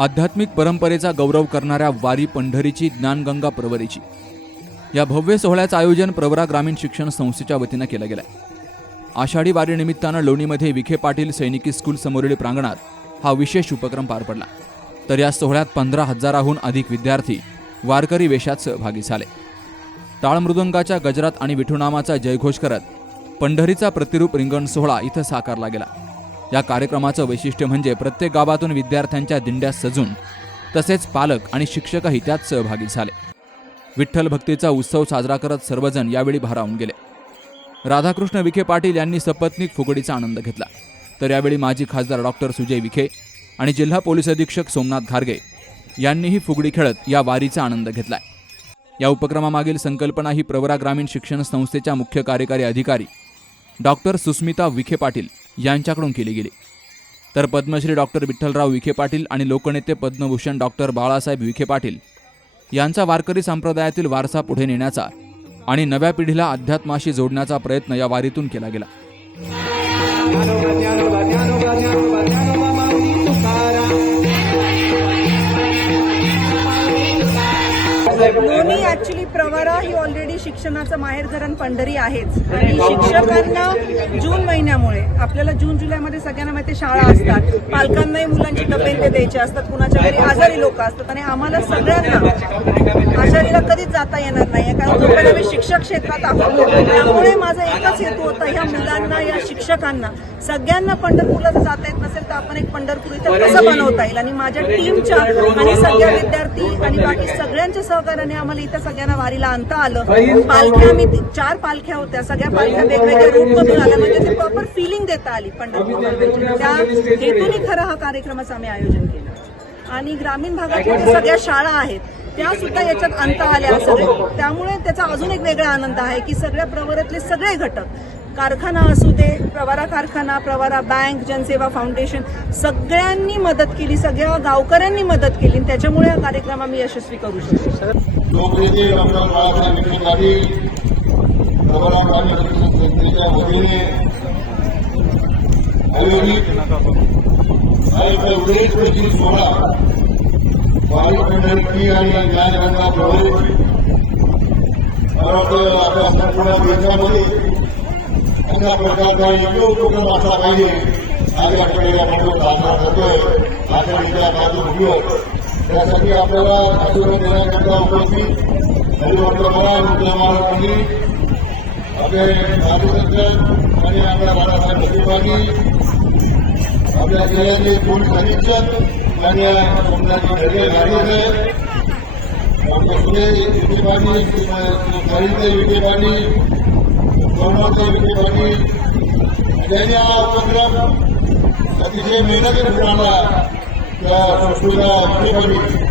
आध्यात्मिक परंपरेचा गौरव करणाऱ्या वारी पंढरीची ज्ञानगंगा प्रवरीची. या भव्य सोहळ्याचं आयोजन प्रवरा ग्रामीण शिक्षण संस्थेच्या वतीनं केलं गेलं आषाढी वारीनिमित्तानं लोणीमध्ये विखे पाटील सैनिकी स्कूल समोरील प्रांगणात हा विशेष उपक्रम पार पडला. तर या सोहळ्यात पंधरा हजाराहून अधिक विद्यार्थी वारकरी वेशात सहभागी झाले. टाळमृदंगाच्या गजरात आणि विठुनामाचा जयघोष करत पंढरीचा प्रतिरूप रिंगण सोहळा इथं साकारला गेला. या कार्यक्रमाचं वैशिष्ट्य म्हणजे प्रत्येक गावातून विद्यार्थ्यांच्या दिंड्या सजून तसेच पालक आणि शिक्षकही त्यात सहभागी झाले. विठ्ठल भक्तीचा उत्सव साजरा करत सर्वजण यावेळी भारावून गेले. राधाकृष्ण विखे पाटील यांनी सपत्नीक फुगडीचा आनंद घेतला. तर यावेळी माजी खासदार डॉक्टर सुजय विखे आणि जिल्हा पोलीस अधीक्षक सोमनाथ घारगे यांनीही फुगडी खेळत या वारीचा आनंद घेतलाय. या उपक्रमामागील संकल्पना ही प्रवरा ग्रामीण शिक्षण संस्थेच्या मुख्य कार्यकारी अधिकारी डॉक्टर सुस्मिता विखे पाटील यांच्याकडून केली गेली. तर पद्मश्री डॉक्टर विठ्ठलराव विखे पाटील आणि लोकनेते पद्मभूषण डॉक्टर बाळासाहेब विखे पाटील यांचा वारकरी संप्रदायातील वारसा पुढे नेण्याचा आणि नव्या पिढीला अध्यात्माशी जोडण्याचा प्रयत्न या वारीतून केला गेला. प्रवारा ही ऑलरेडी शिक्षणाचं माहेरधरण पंढरी आहेच. आणि शिक्षकांना जून महिन्यामुळे आपल्याला जून जुलैमध्ये सगळ्यांना माहिती शाळा असतात. पालकांनाही मुलांची डबे ते द्यायचे असतात कुणाच्या घरी आजारी लोक असतात. आणि आम्हाला सगळ्यांना आजारीला कधीच जाता येणार नाही कारण जोपर्यंत आम्ही शिक्षक क्षेत्रात आहोत त्यामुळे माझा एकच हेतू होता ह्या मुलांना या शिक्षकांना सगळ्यांना पंढरपूरला जर जाता येत नसेल तर आपण एक पंढरपूर इथं कसं बनवता येईल? आणि माझ्या टीमच्या आणि सगळ्या विद्यार्थी आणि बाकी सगळ्यांच्या सहकार्याने आम्हाला इथं सगळ्यांना वारीला आणता आलं. पालख्या मी चार पालख्या होत्या. सगळ्या पालख्या वेगवेगळ्या रूटमधून आल्या. म्हणजे ती प्रॉपर फिलिंग देता आली पंढरपूर त्या हेतूने खरं हा कार्यक्रमाचं आम्ही आयोजन केलं. आणि ग्रामीण भागातल्या ज्या सगळ्या शाळा आहेत त्या सुद्धा याच्यात आणता आल्या सगळे. त्यामुळे त्याचा अजून एक वेगळा आनंद आहे की सगळ्या प्रवरातले सगळे घटक कारखाना असू दे प्रवारा कारखाना प्रवारा बँक जनसेवा फाउंडेशन सगळ्यांनी मदत केली सगळ्या गावकऱ्यांनी मदत केली आणि त्याच्यामुळे हा कार्यक्रम आम्ही यशस्वी करू शकतो. लोकनेते डॉक्टर बाळासाहेब विखे पाटील प्रवरा ग्रामीण शिक्षण संस्थेच्या वतीने आयोजित साहित्य उद्देशपैकी सोहळा वारी पंढरीची आणि ज्ञानगंगा प्रवरीची मला वाटतं आपल्या संपूर्ण देशामध्ये अशा प्रकारचा योग्य उपक्रम असला पाहिजे आज आठवड्याला आपण साजरा करतोय आषाढीच्या पार्श्वभूमीवर त्यासाठी आपल्याला आशीर्वाद देण्याकरता उपस्थित हरिभक्त महाराज विद्या महाराजांनी आपले साधुसंत आणि आपल्या बाळासाहेब प्रतिभागी आपल्या जिल्ह्याचे पोलीस अधीक्षक आणि सोमनाथजी ढगे गाडीचे डॉक्टर सुरेश विखे पाटील ललित विखे पाटील सोमनाथ त्यांनी हा उपक्रम अतिशय मेहनतीने आणला त्या संस्थेला विखे पाटील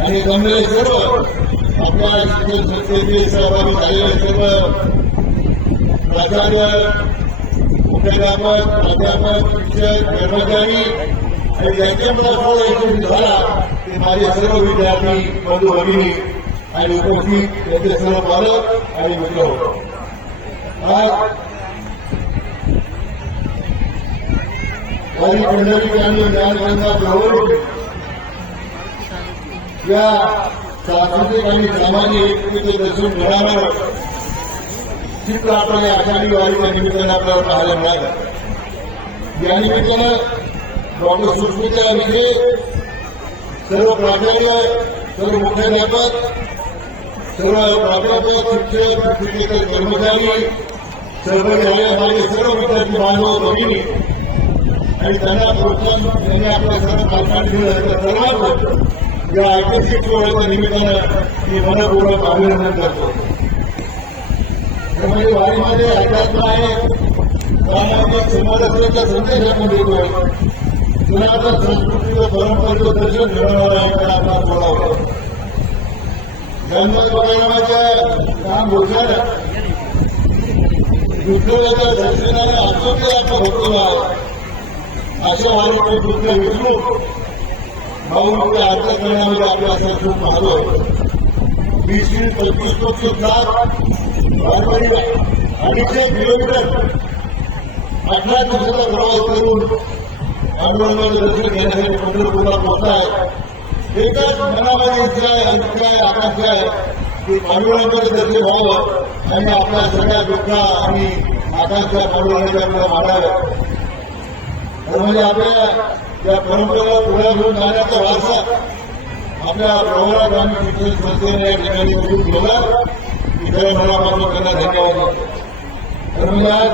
आणि जमलेले सर्व आपल्या शिक्षण संस्थेचे सहभागी झालेले सर्व प्राचार्य मुख्याध्यापक प्राध्यापक शिक्षक कर्मचारी आणि ज्यांच्यामध्ये सोहळा यशस्वी झाला ते माझे सर्व विद्यार्थी बंधू भगिनी आणि उपस्थित त्याचे सर्व पालक आणि मित्र. होतो आज वारी पंढरी ज्ञानगंगा प्रवृत्ती या सांस्कृतिक आणि सामाजिक एकतेचे दर्शन घडावं चित्र आपल्याला आषाढी वारीच्या निमित्तानं आपल्याला पाहायला मिळालं या निमित्तानं डॉक्टर सुष्मिता विखे सर्व प्राचार्य सर्व मुख्याध्यापक सर्व प्राध्यापक शिक्षक शिक्षकेतर कर्मचारी सर्व झालेले सर्व विद्यार्थी बांधव भगिनी आणि त्यांना प्रोत्साहन त्यांनी आपल्या सर्व पालकांनी दिलं त्या सर्वांचं या ऐतिहासिक सोहळ्याच्या निमित्तानं मी मनपूर्वक अभिनंदन करतो त्यामुळे वारीमध्ये अध्यात्म आहे सामाजिक समाजाचा संदेश आपण देतोय सनातन संस्कृतीचं परंपरेचं दर्शन घडवणार आहे त्याला आपण बोलावं जन्मोत्सवाच्या काम होत्यानं विठ्ठलाच्या दर्शनाने आसोते आपण भक्तला अशा वारीचे दुःख विसरून भाऊमुळे अर्थ करण्यामध्ये आपलं असं खूप वीस वीस पंचवीस पस्तीस लाख अडीचशे किलोमीटर अठरा दिवसाचा प्रवास करून पांडुरंगाचं दर्शन घेण्यासाठी पंढरपूरला पोहोचताय. एकच मनामध्ये इच्छा आहे इच्छा आहे आकांक्षा आहे की पांडुरंगाचं दर्शन व्हावं आणि आपल्या सगळ्या दुःखा आणि आकांक्षा पांडुरंगाच्या आपल्याला वाढाव्या तर म्हणजे आपल्या या परंपरेला पुढे घेऊन जाण्याचा वारसा आपल्या प्रवरा ग्रामीण शिक्षण संस्थेने या ठिकाणी सुरू केला इतर मनापासून त्यांना धन्यवाद देतो. तर म्हणजे आज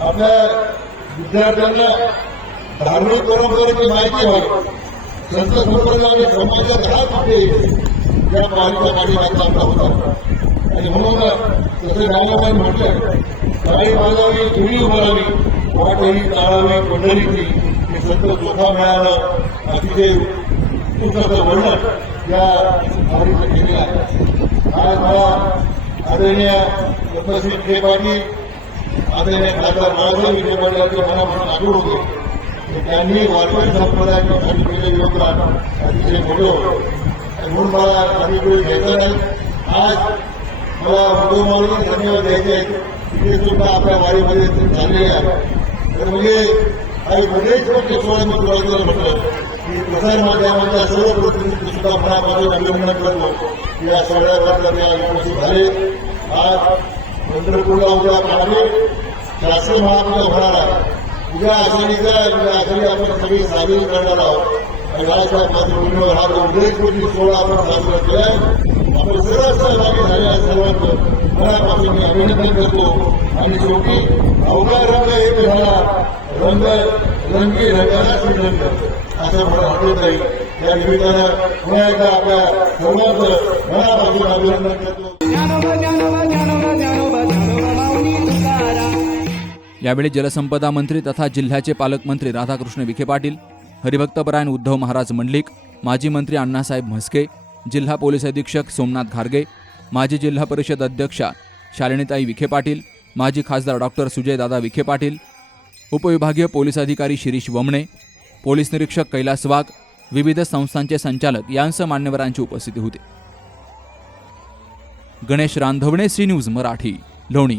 आपल्या विद्यार्थ्यांना धार्मिक परंपरेची माहिती व्हावी संत संपर्क आणि समाजाच्या घरात होते या पालिका पाठीमागचा आपला होता. आणि म्हणून तसं गायकाने म्हटलं काही बाजावी तुम्ही उभारावी वाटही टाळावी पंढरीची हे संत चोखा मिळालं अतिशय उत्कृष्ट वर्णन या वारीचं केलेलं आहे आज मला आदरणीय उपस्थित हे पाटील आदरणीय खासदार बाळासाहेब विखे पाटील यांचे मनापासून आठवण होते. त्यांनी वारकरी संप्रदायासाठी केलेले योगदान अतिशय मोठे होते म्हणून मला काही वेळ घ्यायचं नाही. आज मला उद्योगमावळी धन्यवाद द्यायचे आहेत. तिथे सुद्धा आपल्या वारीमध्ये ते झालेले आहे तर म्हणजे काही बरेच पक्ष सोळा मी सुरुवातीला म्हटलं की प्रसार माध्यमाच्या सर्व प्रतिनिधी सुद्धा मनापासून अभिनंदन करतो. की या सगळ्या वर्गात उपस्थित झाले. आज पंढरपूरला उद्या पाहणे शास्त्र महापूजा होणार आहे. उद्या आषाढीचा उद्या आषाढी आपण सगळी साजरी करणार आहोत. आणि मातृभूमीवर हा जो कोटी सोहळा आपण साजरा केलाय आपण सर्व सहभागी झालेल्या सर्वांचं. मनापासून मी अभिनंदन करतो. आणि शेवटी अवघा रंग एक झाला रंग रंगी रंगाला श्रीरंग असं मला वाटत नाही. या निमित्तानं पुन्हा एकदा आपल्या सर्वांचं मनापासून अभिनंदन करतो. यावेळी जलसंपदा मंत्री तथा जिल्ह्याचे पालकमंत्री राधाकृष्ण विखे पाटील हरिभक्तपरायण उद्धव महाराज मंडलिक माजी मंत्री अण्णासाहेब म्हस्के जिल्हा पोलीस अधीक्षक सोमनाथ घारगे माजी जिल्हा परिषद अध्यक्षा शालिनीताई विखे पाटील माजी खासदार डॉक्टर सुजयदादा विखे पाटील उपविभागीय पोलीस अधिकारी शिरीष वमणे पोलीस निरीक्षक कैलास वाघ विविध संस्थांचे संचालक यांसह मान्यवरांची उपस्थिती होती. Ganesh Randhavane C news Marathi Loni.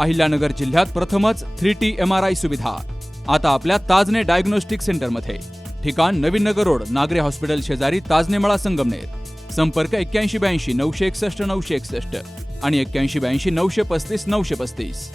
Ahilyanagar जिल्ह्यात प्रथमच three T M R I सुविधा. आता आपल्या ताजने डायग्नोस्टिक सेंटरमध्ये. ठिकाण नवीन नगर रोड नागरे हॉस्पिटल शेजारी ताजनेमळा संगमनेर. संपर्क एक्क्याऐंशी ब्याऐंशी नऊशे एकसष्ट नऊशे एकसष्ट आणि एक्क्याऐंशी ब्याऐंशी नऊशे पस्तीस नऊशे पस्तीस.